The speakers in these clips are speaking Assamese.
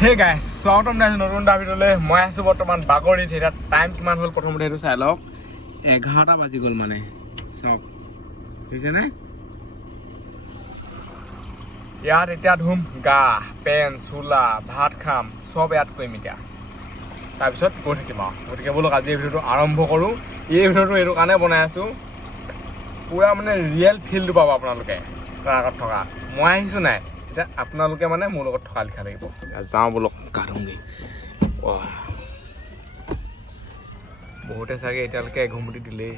হে গাইছ স্বাগতম জনাইছোঁ নতুন এটা ভিডিঅ'লৈ। মই আছোঁ বৰ্তমান বাগৰিত। এতিয়া টাইম কিমান হ'ল প্ৰথমতে সেইটো চাই লওক। 11টা বাজি গ'ল মানে চাওক বুজিছেনে। ইয়াত এতিয়া ধুম গা পেন চোলা ভাত খাম চব ইয়াত কৰিম এতিয়া, তাৰপিছত গৈ থাকিম আৰু। গতিকে বোলক আজি এই ভিডিঅ'টো আৰম্ভ কৰোঁ। এই ভিডিঅ'টো এইটো কাৰণে বনাই আছোঁ, পূৰা মানে ৰিয়েল ফিলটো পাব আপোনালোকে তাৰ আগত থকা। মই আহিছোঁ নাই, এতিয়া আপোনালোকে মানে মোৰ লগত থকা লিখা লাগিব। যাওঁ বোলক গা ধুমগৈ। বহুতে চাগে এতিয়ালৈকে এঘুমুটি দিলেই।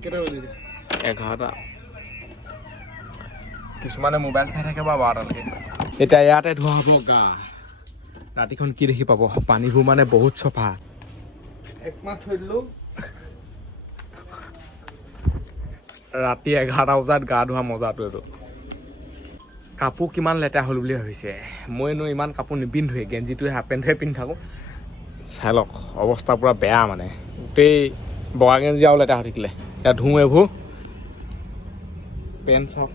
কেইটা বাজিলে? 11টা। কিছুমানে মোবাইল চাই থাকে বাৰু 12টালৈকে। এতিয়া ইয়াতে ধোৱা হ'ব গা। ৰাতিখন কি দেখি পাব, পানীবোৰ মানে বহুত চফা। একমাহ থৈ দিলোঁ। ৰাতি 11টা বজাত গা ধোৱা মজাটো এইটো। কাপোৰ কিমান লেতেৰা হ'ল বুলি ভাবিছে। মইনো ইমান কাপোৰ নিপিন্ধোৱে, গেঞ্জিটোৱে হাফ পেণ্টটোৱে পিন্ধি থাকোঁ। চাই লওক অৱস্থা পূৰা বেয়া মানে, গোটেই বগা গেঞ্জি আৰু লেতেৰা হৈ থাকিলে। এতিয়া ধুওঁ এইবোৰ পেণ্ট চাওক,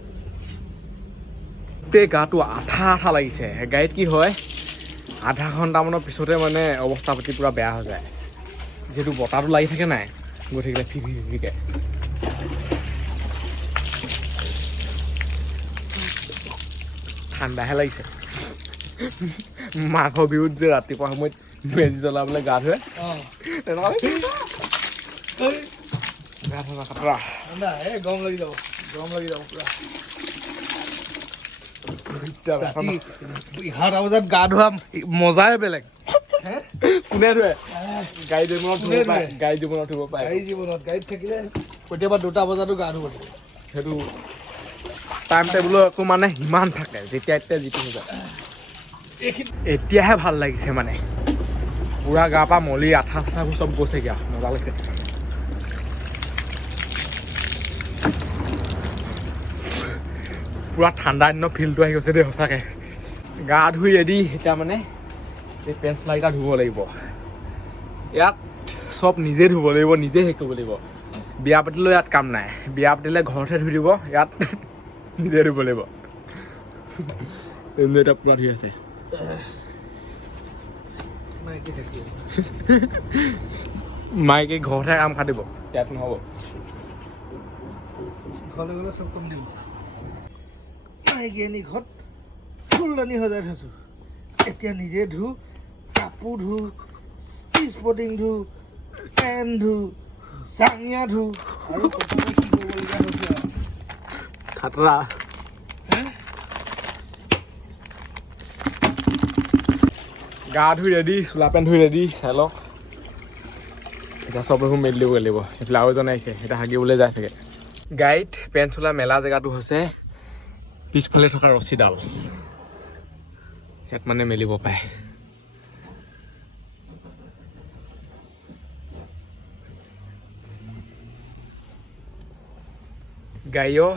গোটেই গাটো আঠা আঠা লাগিছে। গাড়ীত কি হয় আধা ঘণ্টামানৰ পিছতে মানে অৱস্থা পাতি পূৰা বেয়া হৈ যায়, যিহেতু বতাহটো লাগি থাকে নাই গৈ থাকিলে ফিকে। ঠাণ্ডাহে লাগিছে। মাঘৰ বিহুত যে ৰাতিপুৱা সময়ত মেজি জ্বলাবলৈ গা ধুৱে তেনেকুৱা গৰম লাগি যাব পুৰা। 11টা বজাত গা ধোৱা মজাই বেলেগ। কোনে ধুৱে? গাড়ী জীৱনত ধুব পাৰে, গাড়ী জীৱনত ধুব পাৰে। গাড়ীত থাকিলে কেতিয়াবা 2টা বজাতো গা ধুব লাগে। সেইটো টাইম টেবুলৰ একো মানে সিমান থাকে, যেতিয়া এতিয়া যিটো হৈ যায়। এতিয়াহে ভাল লাগিছে মানে, পুৰা গা পা মলি আঠা চাঠাবোৰ চব গৈছেগৈ আৰু মজা লাগিছে। পুৰা ঠাণ্ডা দিনৰ ফিলটো আহি গৈছে দেই সঁচাকৈ। গা ধুই ৰেডি। এতিয়া মানে এই পেণ্ট চোলাকেইটা ধুব লাগিব। ইয়াত চব নিজে ধুব লাগিব, নিজে শেষ কৰিব লাগিব। বিয়া পাতিলেও ইয়াত কাম নাই, বিয়া পাতিলে ঘৰতহে ধুই দিব, ইয়াত নিজে ধুব লাগিব। এতিয়া পূৰা ধুই আছে। মাইকে ঘৰতহে কাম খাটিব, ইয়াত নহ'ব। ঘৰলৈ গ'লে চব কম দিম। মাইকী ঘৰত ফুলদানি সজাই থৈছোঁ। এতিয়া নিজে ধু, কাপোৰ ধু, স্পৰ্টিং ধু, পেণ্ট ধু, জাঙিয়া ধু, আৰু প্ৰথমে কি কৰিবলগীয়া হৈছে আৰু খাতৰা। গা ধুই ৰেডি, চোলা পেণ্ট ধুই ৰেডি। চাই লওক এতিয়া চব এইবোৰ মেলি দিব লাগিব। এইফালে আৰু এজন আহিছে, এতিয়া হাগিবলৈ যায় চাগে। গাড়ীত পেণ্ট চোলা মেলা জেগাটো হৈছে পিছফালে থকা ৰছীডাল, ইয়াত মানে মেলিব পাৰে। গাড়ীও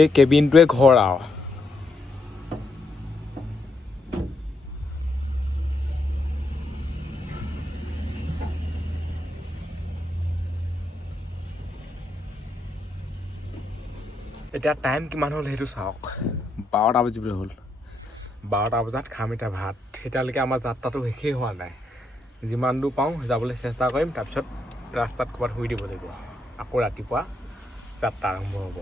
এই কেবিনটোৱে ঘৰ আৰু। এতিয়া টাইম কিমান হ'ল সেইটো চাওক, 12টা বাজিবলৈ হ'ল। 12টা বজাত খাম এতিয়া ভাত। এতিয়ালৈকে আমাৰ যাত্ৰাটো শেষেই হোৱা নাই। যিমান দূৰ পাওঁ যাবলৈ চেষ্টা কৰিম, তাৰপিছত ৰাস্তাত ক'ৰবাত শুই দিব লাগিব। আকৌ ৰাতিপুৱা যাত্ৰা আৰম্ভ হ'ব।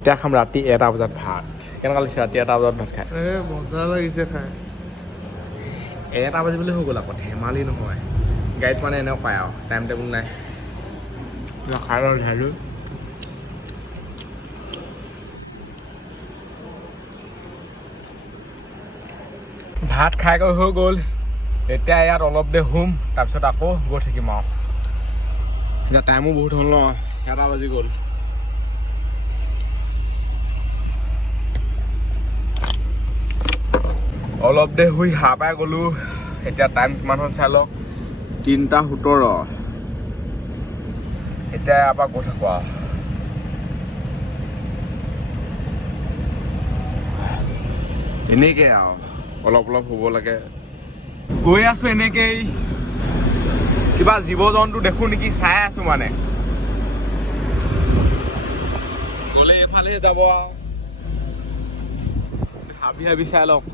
এতিয়া খাম ৰাতি 1টা বজাত ভাত। কেনেকুৱা লাগিছে ৰাতি 1টা বজাত ভাত খাই? মজা লাগিছে খাই। 1টা বাজিবলৈ হৈ গ'ল আকৌ, ধেমালি নহয়। গাড়ীত মানে এনেও পায় আৰু টাইম টেবুল নাই। খাই লওঁ ঢালো। ভাত খাই গৈ হৈ গ'ল। এতিয়া ইয়াত অলপ দেৰি শুম, তাৰপিছত আকৌ গৈ থাকিম আৰু। এতিয়া টাইমো বহুত হ'ল ন, 1টা বাজি গ'ল। অলপ দেৰি শুই সাৰ পাই গ'লোঁ। এতিয়া টাইম কিমান হ'ল চাই লওক, 3:17। এতিয়া ইয়াৰ পৰা গৈ থাকোঁ আৰু। এনেকৈ আৰু অলপ অলপ শুব লাগে। গৈ আছোঁ এনেকেই, কিবা জীৱ জন্তু দেখোঁ নেকি চাই আছোঁ মানে। গ'লে এইফালে ফালেহে যাব হাবি হাবি চাই লওক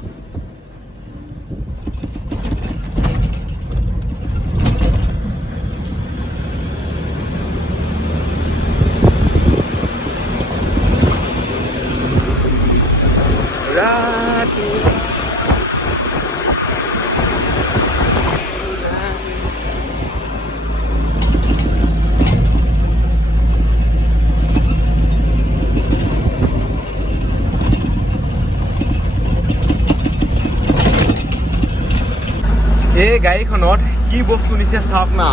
এই গাড়ীখনত কি বস্তু নিছে চাওক না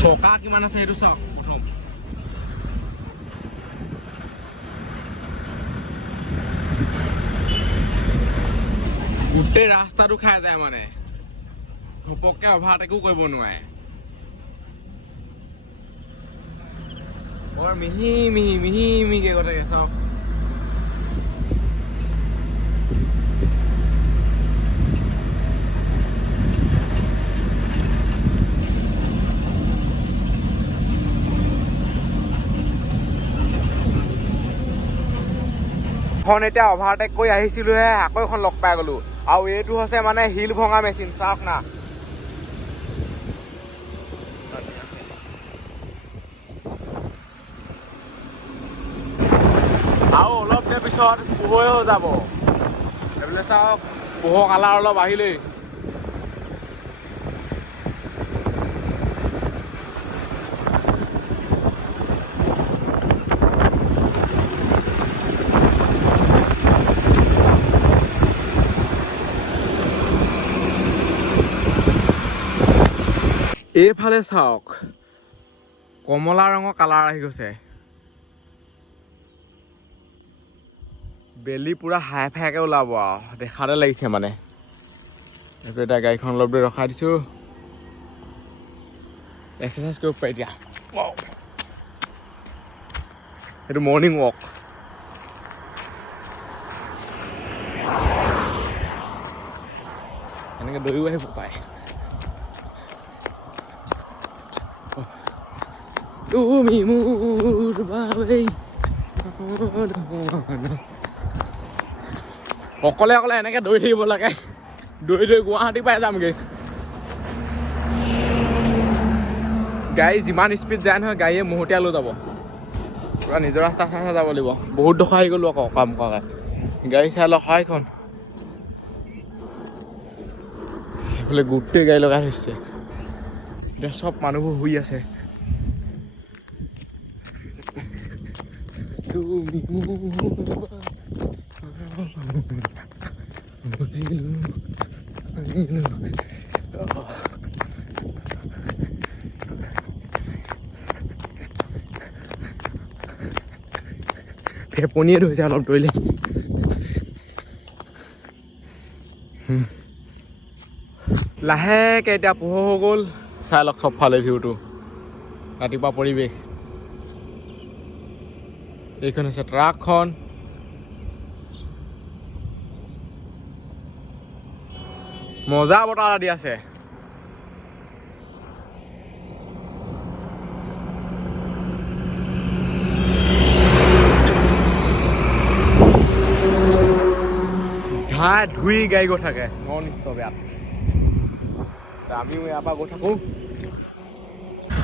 চকা কিমান আছে সেইটো চাওক প্ৰথম গোটেই ৰাস্তাটো খাই যায় মানে ঘপককে অভাৰটেকো কৰিব নোৱাৰে বৰ মিহি মিহিকে কথা চাওক এখন এতিয়া অভাৰটেক কৰি আহিছিলোহে আকৌ এখন লগ পাই গলো আৰু এইটো হৈছে মানে হিল ভঙা মেচিন চাওক না আৰু অলপ দেৰি পিছত পোহৰে হৈ যাব এইফালে চাওক পোহৰ কালাৰ অলপ আহিলেই এইফালে চাওক কমলা ৰঙৰ কালাৰ আহি গৈছে বেলি পুৰা হাই ফাইকে ওলাব আৰু দেখাতে লাগিছে মানে এইটো এতিয়া গাড়ীখন অলপ দেৰি ৰখাই দিছো এক্সাৰচাইজ কৰিব পাৰি এতিয়া এইটো মৰ্ণিং ৱাক এনেকে দৌৰিও আহিব পাৰে তুমি মোৰ বাবে অকলে অকলে এনেকে দৌৰি থাকিব লাগে দৌৰি গুৱাহাটী পাই যামগে গাড়ী যিমান স্পীড যায় নহয় গাড়ীয়ে মহতিয়াই লৈ যাব পুৰা নিজৰ ৰাস্তা চাই যাব লাগিব বহুত ডোখৰ আহি গ'লো আকৌ কাম কৰাকৈ গাড়ী চাই লওক এখন সেইফালে গোটেই গাড়ী লগাই থৈছে এতিয়া চব মানুহবোৰ শুই আছে ফেপনিয়ে ধৰিছে অলপ দৌৰিলে লাহেকে এতিয়া পোহৰ হৈ গ'ল চাই লওক চবফালে ভিউটো ৰাতিপুৱা পৰিৱেশ এইখন হৈছে ট্ৰাকখন মজা বতাহ দি আছে ঘা ধুই গাড়ী গৈ থাকে নন ষ্টপ ইয়াত আমিও ইয়াৰ পৰা গৈ থাকো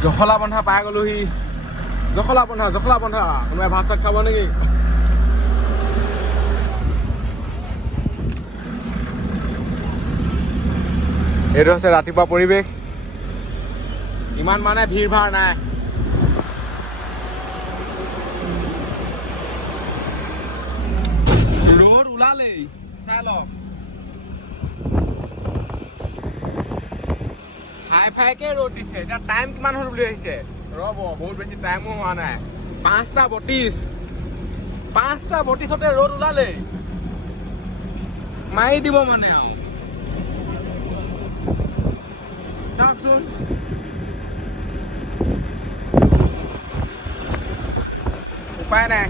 জখলা বন্ধা পাই গ'লোহি জখলা বন্ধা কোনোবাই ভাত চাত খাব নেকি এইটো হৈছে ৰাতিপুৱা পৰিৱেশ ইমান মানে ভিৰ ভাৰ নাই ৰ'দ ওলালেই চাই লওক হাই ফাইকে ৰ'দ দিছে এতিয়া টাইম কিমান হ'ল বুলি আহিছে ৰ'ব বহুত বেছি টাইমো হোৱা নাই 5:32 ৰ'দ ওলালেই মাৰি দিব মানে আৰু চাওকচোন উপায় নাই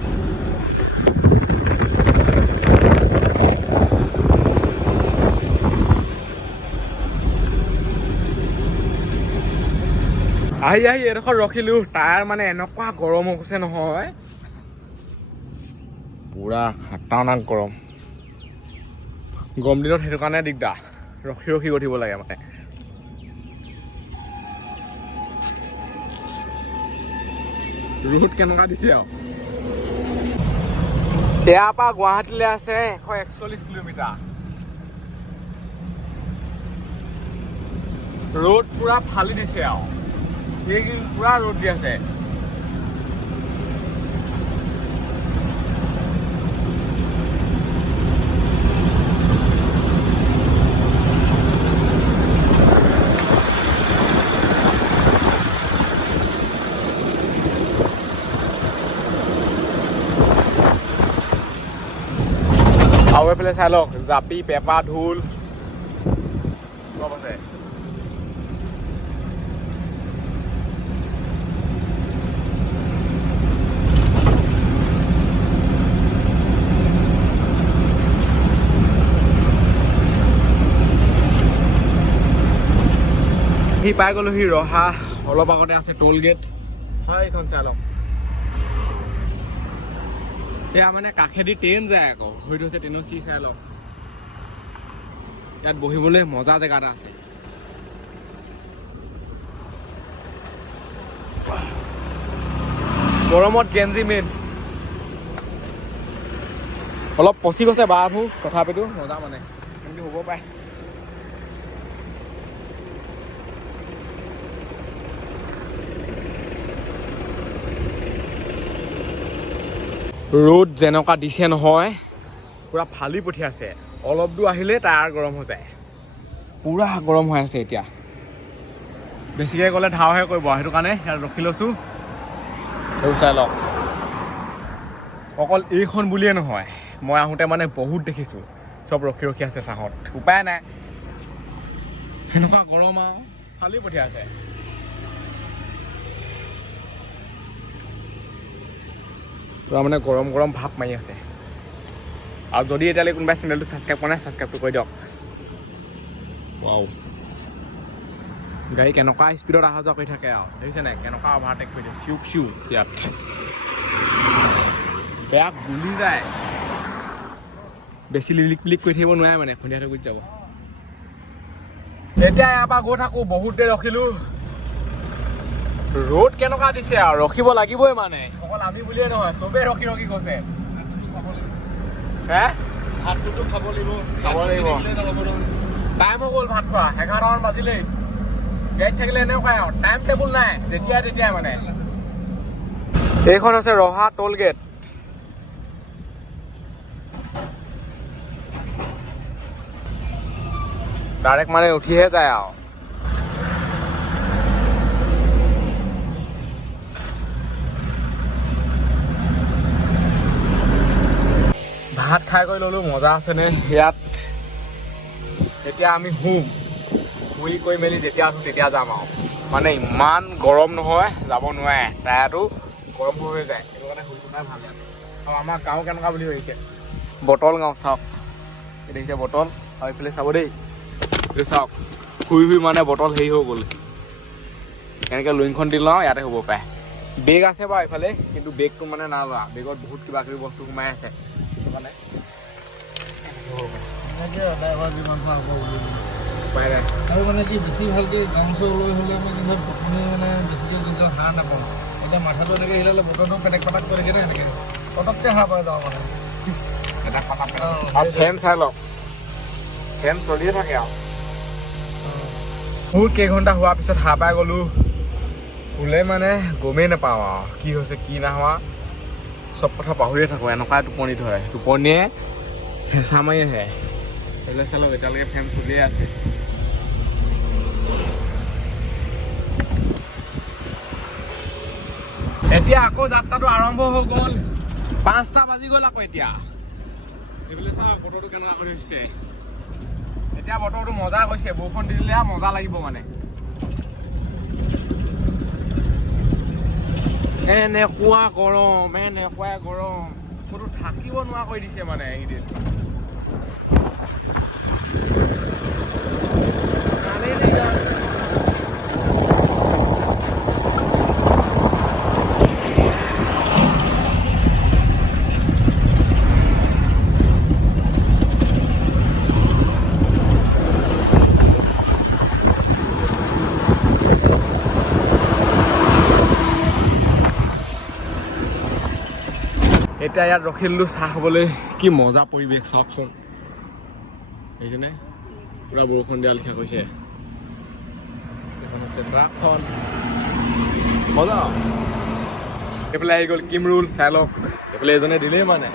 আহি এডোখৰ ৰখিলো টায়াৰ মানে এনেকুৱা গৰম হৈ গৈছে নহয় পুৰা খাটাৰনাক গৰম দিনত সেইটো কাৰণে দিগদাৰ ৰখি ৰখি উঠিব লাগে মানে ৰ'দ কেনেকুৱা দিছে আৰু ইয়াৰ পৰা গুৱাহাটীলৈ আছে 141 কিলোমিটাৰ ৰ'দ পুৰা ফালি দিছে আৰু এইকেইদিন পুৰা ৰ'দ দি আছে আৰু এইফালে চাই লওক জাপি পেপা ঢোল চব আছে পাই গ'লোহি ৰহা অলপ আগতে আছে টোল গেট হয় এইখন চাই লওক এয়া মানে কাষেদি ট্ৰেইন যায় আকৌ হৈ থৈছে ট্ৰেইনৰ চি চাই লওক ইয়াত বহিবলৈ মজা জেগা এটা আছে গৰমত গেঞ্জি মেইন অলপ পচি গৈছে বাৰবোৰ তথাপিতো মজা মানে কিন্তু হ'ব পাৰে ৰ'দ যেনেকুৱা দিছে নহয় পুৰা ফালি পঠিয়াইছে অলপ দূৰ আহিলে টায়াৰ গৰম হৈ যায় পুৰা গৰম হৈ আছে এতিয়া বেছিকৈ গ'লে ধাওহে কৰিব সেইটো কাৰণে ইয়াত ৰখি লৈছোঁ সেইবোৰ চাই লওক অকল এইখন বুলিয়ে নহয় মই আহোঁতে মানে বহুত দেখিছোঁ চব ৰখি ৰখি আছে চাহত উপায় নাই সেনেকুৱা গৰম আৰু ফালি পঠিয়াইছে পুৰা মানে গৰম গৰম ভাৱ মাৰি আছে আৰু যদি এতিয়ালৈকে কোনোবাই চেনেলটো ছাবস্ক্ৰাইব কৰা নাই ছাবস্ক্ৰাইবটো কৰি দিয়ক ৱাও গাড়ী কেনেকুৱা স্পীডত অহা যোৱা কৰি থাকে আৰু দেখিছে নাই কেনেকুৱা অভাৰটেক কৰি দিয়ে চিউ চিউ ইয়াত বেয়া গুলি যায় বেছি লিলিক পিলিক কৰি থাকিব নোৱাৰে মানে সন্ধিয়াতে গুচি যাব এতিয়া ইয়াৰ পৰা গৈ থাকোঁ বহুত দেৰি ৰখিলোঁ ৰ'দ কেনেকুৱা দিছে আৰু ৰখিব লাগিবই মানে অকল আমি বুলিয়ে নহয় চবেই ৰখি ৰখি গৈছে হে ভাতটোতো খাব লাগিব টাইম হৈ গ'ল ভাত খোৱা 11টামান বাজিলেই গাড়ীত থাকিলে এনেকুৱাই আৰু টাইম টেবুল নাই যেতিয়া তেতিয়াই মানে এইখন হৈছে ৰহা টোল গেট ডাইৰেক্ট মানে উঠিহে যায় আৰু ভাত খাই কৰি ল'লোঁ মজা আছেনে ইয়াত এতিয়া আমি শুই কৰি মেলি যেতিয়া আছোঁ তেতিয়া যাম আৰু মানে ইমান গৰম নহয় যাব নোৱাৰে টায়াৰটো গৰম হৈ যায় সেইটো কাৰণে শুই থকাই ভাল ইয়াত আৰু আমাৰ গাঁও কেনেকুৱা বুলি ভাবিছে বটল গাঁও চাওক দেখিছে বটল আৰু এইফালে চাব দেই এইটো চাওক শুই মানে বটল হেৰি হৈ গ'ল এনেকৈ লুইংখন দি লওঁ ইয়াতে হ'ব পাৰে বেগ আছে বাৰু এইফালে কিন্তু বেগটো মানে না লোৱা বেগত বহুত কিবা কিবি বস্তু সোমাই আছে মানে আৰু মানে কি বেছি ভালকৈ গাঁও চলৈ হ'লে মানে ধৰক টোপনি মানে বেছিকৈ নিজৰ হাঁহ নাপাওঁ এতিয়া মাথাটো এনেকৈ হিলালে বতৰটো পেটেক পেটাক কৰি থাকে এনেকৈ পটককৈ হাঁহ পাই যাওঁ মানে এটা আৰু ফেন চাই লওক ফেন চলিয়ে থাকে আৰু বহুত কেইঘণ্টা হোৱাৰ পিছত হাঁহ পাই গ'লোঁ শুলে মানে গমেই নাপাওঁ আৰু কি হৈছে কি নাহোৱা চব কথা পাহৰিয়ে থাকোঁ এনেকুৱাই টোপনি ধৰে টোপনিয়ে হেঁচা মাৰি আহে সেইবিলাক চালক এতিয়ালৈকে ফেন চলিয়ে আছে এতিয়া আকৌ যাত্ৰাটো আৰম্ভ হৈ গ'ল 5টা বাজি গ'ল আকৌ এতিয়া এইবিলাক চাওক বতৰটো কেনেকুৱা কৰি হৈছে এতিয়া বতৰটো মজা গৈছে বৰষুণ দি দিলে মজা লাগিব মানে এনেকুৱাই গৰম ক'তো থাকিব নোৱাৰা কৰি দিছে মানে এইকেইদিন এতিয়া ইয়াত ৰখি দিলোঁ চাহ খাবলৈ। কি মজা পৰিৱেশ চাওকচোন, দেখিছেনে? পুৰা বৰষুণ দিয়া লিখা কৈছে। এখন আছে ট্ৰাকখন, মজা। এইফালে আহি গ'ল কিম ৰুল, চাই লওক। এইফালে এজনে দিলেই মানে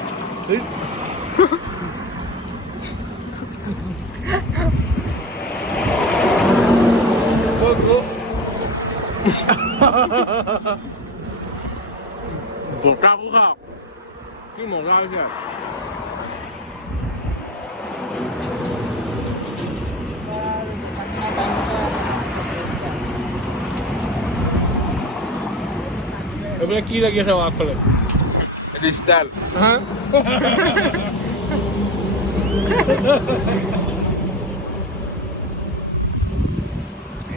বতাহো খাওক, কি মজা হৈছে। এইবিলাক কি লাগি আছে আগফালে? এইটো ষ্টাইল।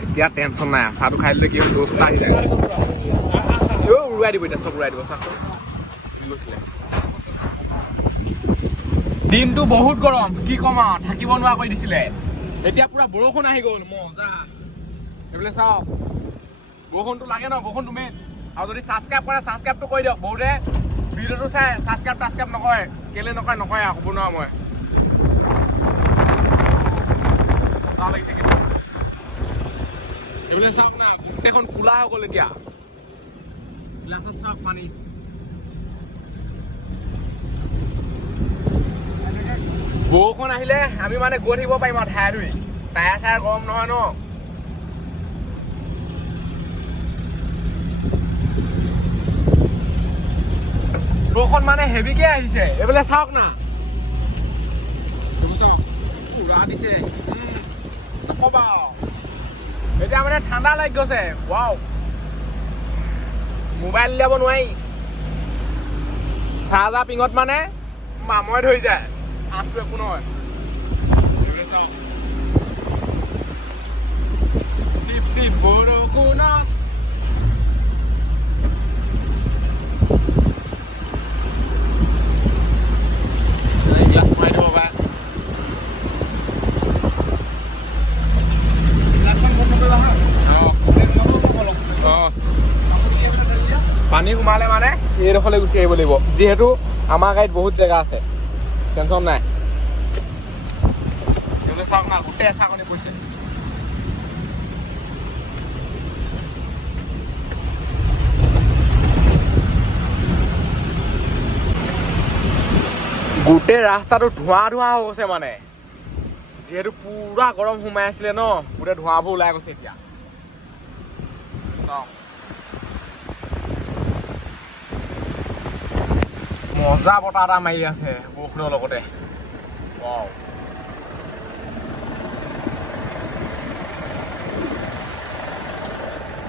এতিয়া টেনশ্যন নাই, চাহটো খাই দিলে কি হয়, দোস্ত আহি যায়। উৰুৱাই দিব, এতিয়া চব উৰুৱাই দিব। চাওকচোন দিনটো বহুত গৰম, কি কম আৰু, থাকিব নোৱাৰা কৰি দিছিলে। এতিয়া পুৰা বৰষুণ আহি গ'ল, মজা। এইফালে চাওক, বৰষুণটো লাগে ন, বৰষুণটো মেইন। আৰু যদি ছাবস্ক্ৰাইব কৰে, ছাবস্ক্ৰাইবটো কৰি দিয়ক। বহুতে ভিডিঅ'টো চাই ছাবস্ক্ৰাইব নকৰে, কেলে নকৰে আৰু ক'ব নোৱাৰো মই। এইফালে চাওক না, গোটেইখন কোলা হৈ গ'ল এতিয়া। গ্লাছত চাওক পানী। বৰষুণ আহিলে আমি মানে গৈ থাকিব পাৰিম আৰু ঠাই ধুই, টায়াৰ চায়াৰ গৰম নহয় ন। বৰষুণ মানে হেভিকে আহিছে। এইফালে চাওক না, চাওক পুৰা দিছে, নকবা। এতিয়া মানে ঠাণ্ডা লাগি গৈছে। ৱাও, মোবাইল উলিয়াব নোৱাৰি। চাৰ্জাৰ পিঙত মানে মামৰে ধৰি যায়, আঠটো একো নহয়। চিপ চিপ বৰষুণত গ্লাছ মাৰি দিব পাৰে। পানী সোমালে মানে এইডোখৰলৈ গুচি আহিব লাগিব, যিহেতু আমাৰ গাড়ীত বহুত জেগা আছে, টেনশ্যন নাই। চাওক না, গোটেই এচাকনি পৰিছে। গোটেই ৰাস্তাটো ধোঁৱা হৈ গৈছে মানে, যিহেতু পুৰা গৰম সোমাই আছিলে ন, গোটেই ধোঁৱাবোৰ ওলাই গৈছে এতিয়া। চাওক মজা বতাহ এটা মাৰি আছে বৰষুণৰ লগতে। ৱাও,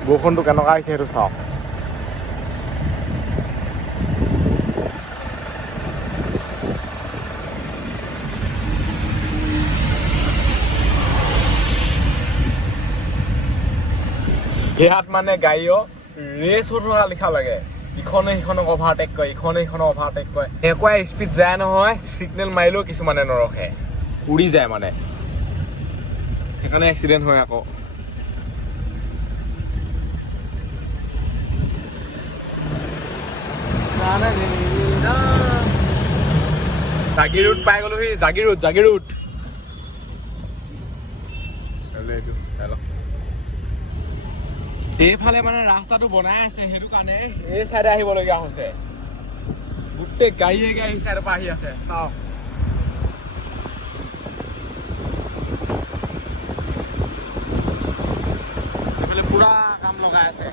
বৰষুণটো কেনেকুৱা হৈছে সেইটো চাওক। ইয়াত মানে গাড়ীও ৰেচ হৈ থকা লিখা লাগে, ইখনে সিখনক অভাৰটেক কৰে, ইখনে সিখনক অভাৰটেক কৰে। এনেকুৱা স্পীড যায় নহয়, চিগনেল মাৰিলেও কিছুমানে নৰখে, উৰি যায় মানে, সেইকাৰণে এক্সিডেণ্ট হয় আকৌ। জাগিৰোড পাই গ'লোহি, জাগিৰোড। এইফালে মানে ৰাস্তাটো বনাই আছে, সেইটো কাৰণে এই চাইডে আহিবলগীয়া হৈছে। গোটেই গাড়ীয়ে গাড়ী চাইডৰ পৰা আহি আছে, চাওক। এইফালে পুৰা কাম লগাই আছে।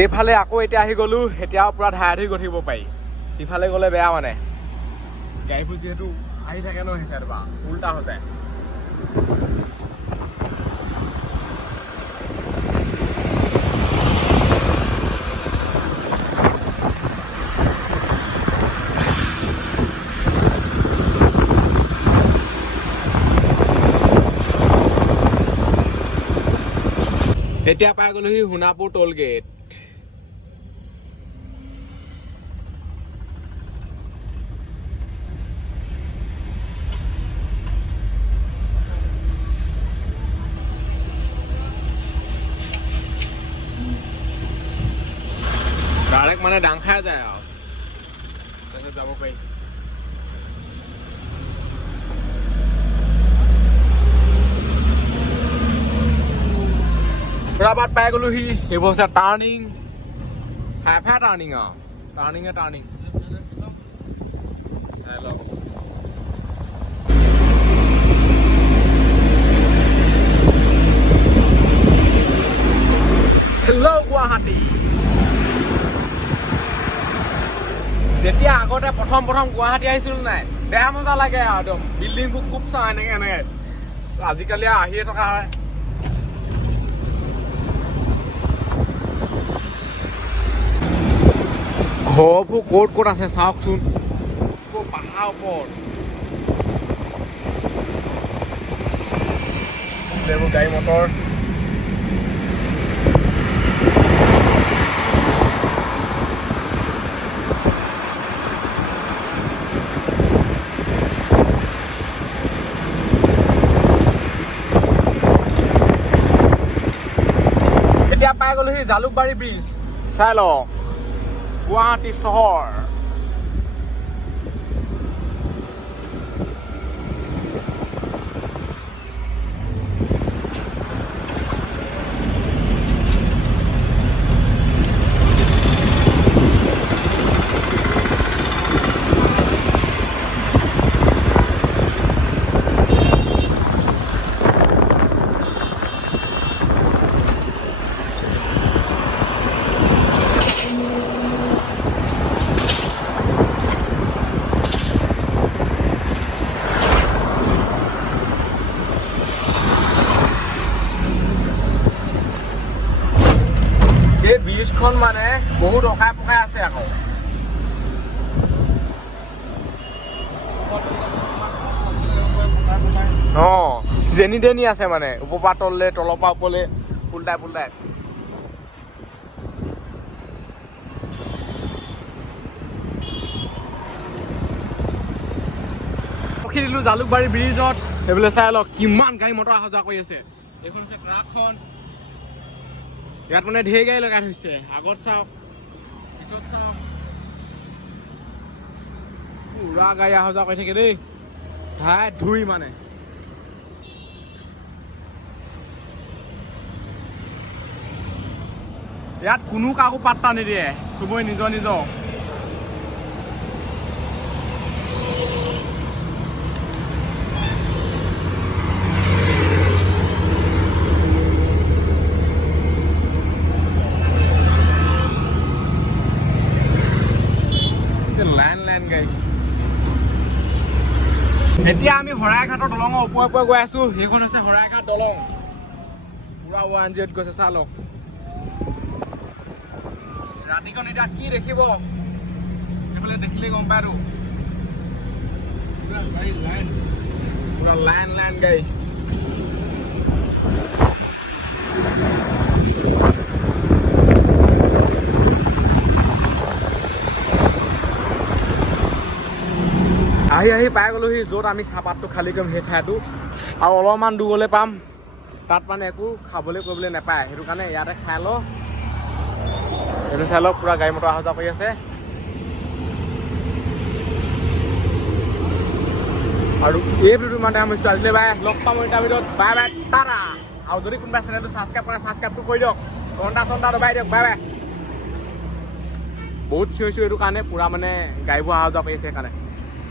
এইফালে আকৌ এতিয়া আহি গ'লো, এতিয়াও পুৰা ধাই ধুই গৈ থাকিব পাৰি। ইফালে গ'লে বেয়া মানে, গাড়ীবোৰ যিহেতু আহি থাকে ন, সেই চাইডৰ পৰা উল্টা হৈ যায়। এতিয়া পাই গ'লোহি সোণাপুৰ টোল গেট। ডাইৰেক্ট মানে ডাং খাই যায় আৰু। তাৰপিছত যাব পাৰি পুৰাবাদ পাই গ'লোহি এইবোৰ হৈছে টাৰ্ণিং ফাইফা টাৰ্ণিং আৰু টাৰ্ণিঙে টাৰ্ণিং চাই লওক হেল্ল' গুৱাহাটী যেতিয়া আগতে প্ৰথম গুৱাহাটী আহিছিলোঁ নাই বেয়া মজা লাগে আৰু একদম বিল্ডিংবোৰ খুব চাওঁ এনেকে আজিকালি আহিয়ে থকা হয় ঘৰবোৰ ক'ত আছে চাওকচোন পাহাৰ ওপৰত এইবোৰ গাড়ী মটৰ এতিয়া পাই গ'লোহি জালুকবাৰী ব্ৰিজ চাই লওক গুৱাহাটী চহৰ এই ব্ৰিজখন মানে বহুত অকাই পকাই আছে আকৌ যেনি তেনি আছে মানে ওপৰৰ পৰা তললে তলৰ পৰা ওপৰলে উল্টাই ৰখি দিলো জালুকবাৰী ব্ৰিজত সেইফালে চাই লওক কিমান গাড়ী মটৰ অহা যোৱা কৰি আছে এইখন হৈছে ট্ৰাকখন ইয়াত মানে ঢেৰ গাড়ী লগাই থৈছে আগত চাওক পিছত চাওক পুৰা গাড়ী অহা যোৱা কৰি থাকে দেই ধাই ধুই মানে ইয়াত কোনো কাকো পাত্তা নিদিয়ে চবৰে নিজৰ লাইন গাড়ী এতিয়া আমি শৰাইঘাটৰ দলঙৰ ওপৰে গৈ আছো সেইখন হৈছে শৰাইঘাট দলং পুৰা 108 গৈছে চাই লওক ৰাতিখন এতিয়া কি দেখিব সেইফালে দেখিলে গম পায় আৰু পুৰা লাইন গাড়ী আহি পাই গ'লোহি য'ত আমি চাহপাতটো খালী কৰিম সেই ঠাইটো আৰু অলপমান দূৰলৈ পাম তাত মানে একো খাবলৈ কৰিবলৈ নাপায় সেইটো কাৰণে ইয়াতে খাই লওঁ এইটো চাই লওক পুৰা গাড়ী মটৰ অহা যোৱা কৰি আছে আৰু এই ভিডিঅ'টো ইমানতে সামৰিছোঁ আজিলৈ বাই লগ পাম তাৰ ভিতৰত বাই টাটা আৰু যদি কোনোবাই চেনেলটো ছাবস্ক্ৰাইব কৰে ছাবস্ক্ৰাইবটো কৰি দিয়ক ঘণ্টা দবাই দিয়ক বাই বহুত চিঞৰিছোঁ এইটো কাৰণে পুৰা মানে গাড়ীবোৰ অহা যোৱা কৰি আছে সেইকাৰণে